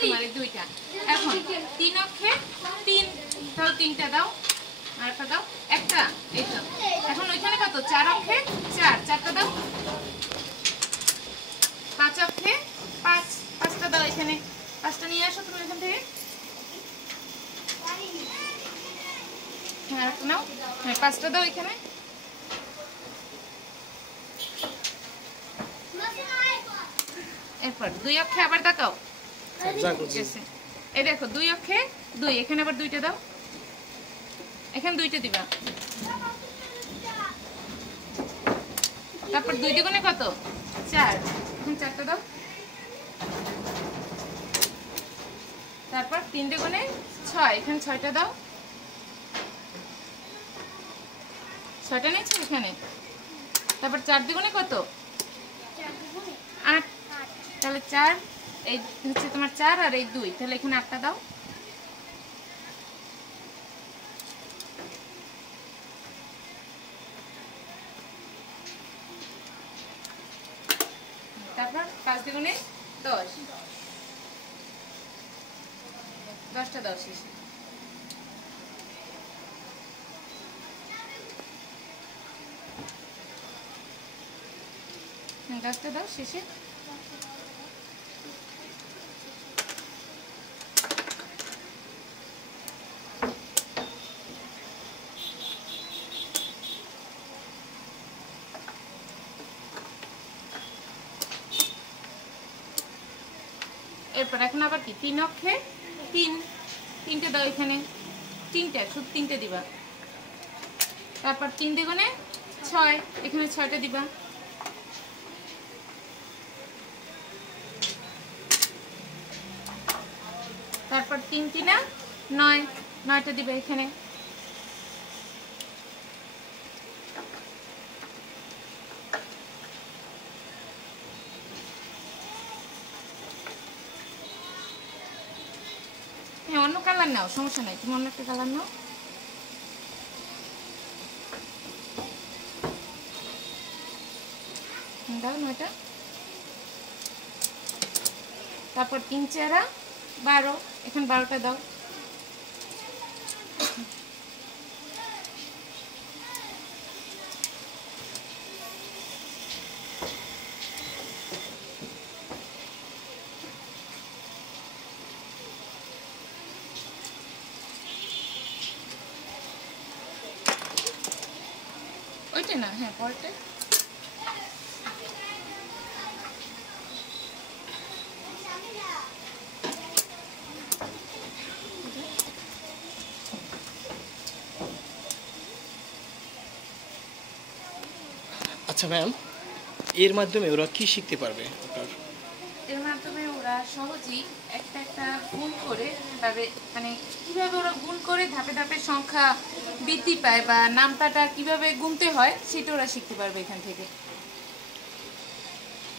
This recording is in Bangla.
তোমার এই দুইটা। এখন 3 অক্ষে 3, তাহলে 3টা দাও, আর একটা দাও, একটা, এই তো। এখন ওইখানে কত? 4 অক্ষে 4, 4টা দাও। 5 অক্ষে 5, 5টা দাও এখানে, 5টা নিয়ে আসো তুমি এখান থেকে। হ্যাঁ নাও, হ্যাঁ 5টা দাও এখানে। এরপর 2 অক্ষে আবার তাকাও। এই দেখো 2 অক্ষে 2, এখানে আবার 2টা দাও, এখানে 2টা দিবা। তারপর 2 দ্বিগুণে কত? 4, এখন 4টা দাও। তারপর 3 দ্বিগুণে 6, এখানে 6টা দাও। 6টা নিয়েছো এখানে। তারপর 4 দ্বিগুণে কত? 8, তাহলে 4, এই হচ্ছে তোমার 4 আর এই 2, তাহলে এখানে 8টা দাও। তারপর 5 দ্বিগুণে 10, 10টা দাও শেষে। গাছটা দাও শেষে। এরপর এখন আবার কি? 3 অক্ষে 3, 3টে দাও এখানে, 3টা, শুধু 3টে দিবা। তারপর 3 দ্বিগুণে 6, এখানে 6টা দিবা। তারপর 3 3 9, 9টা দিবা এখানে। হ্যাঁ অন্য কালার নাও, সমস্যা নাই, তুমি অন্য একটা কালার নাও। দাও 9টা। তারপর 3 4 12, এখানে 12টা দাও। ওইটা না, হ্যাঁ পরেরটা। আচ্ছা ম্যাম, এর মাধ্যমে ওরা কি শিখতে পারবে? এর মাধ্যমে ওরা সহজেই একটা একটা গুণ করে, মানে কিভাবে ওরা গুণ করে ধাপে ধাপে সংখ্যা বৃদ্ধি পায় বা নামতাটা কিভাবে গুনতে হয় সেটা ওরা শিখতে পারবে এখান থেকে।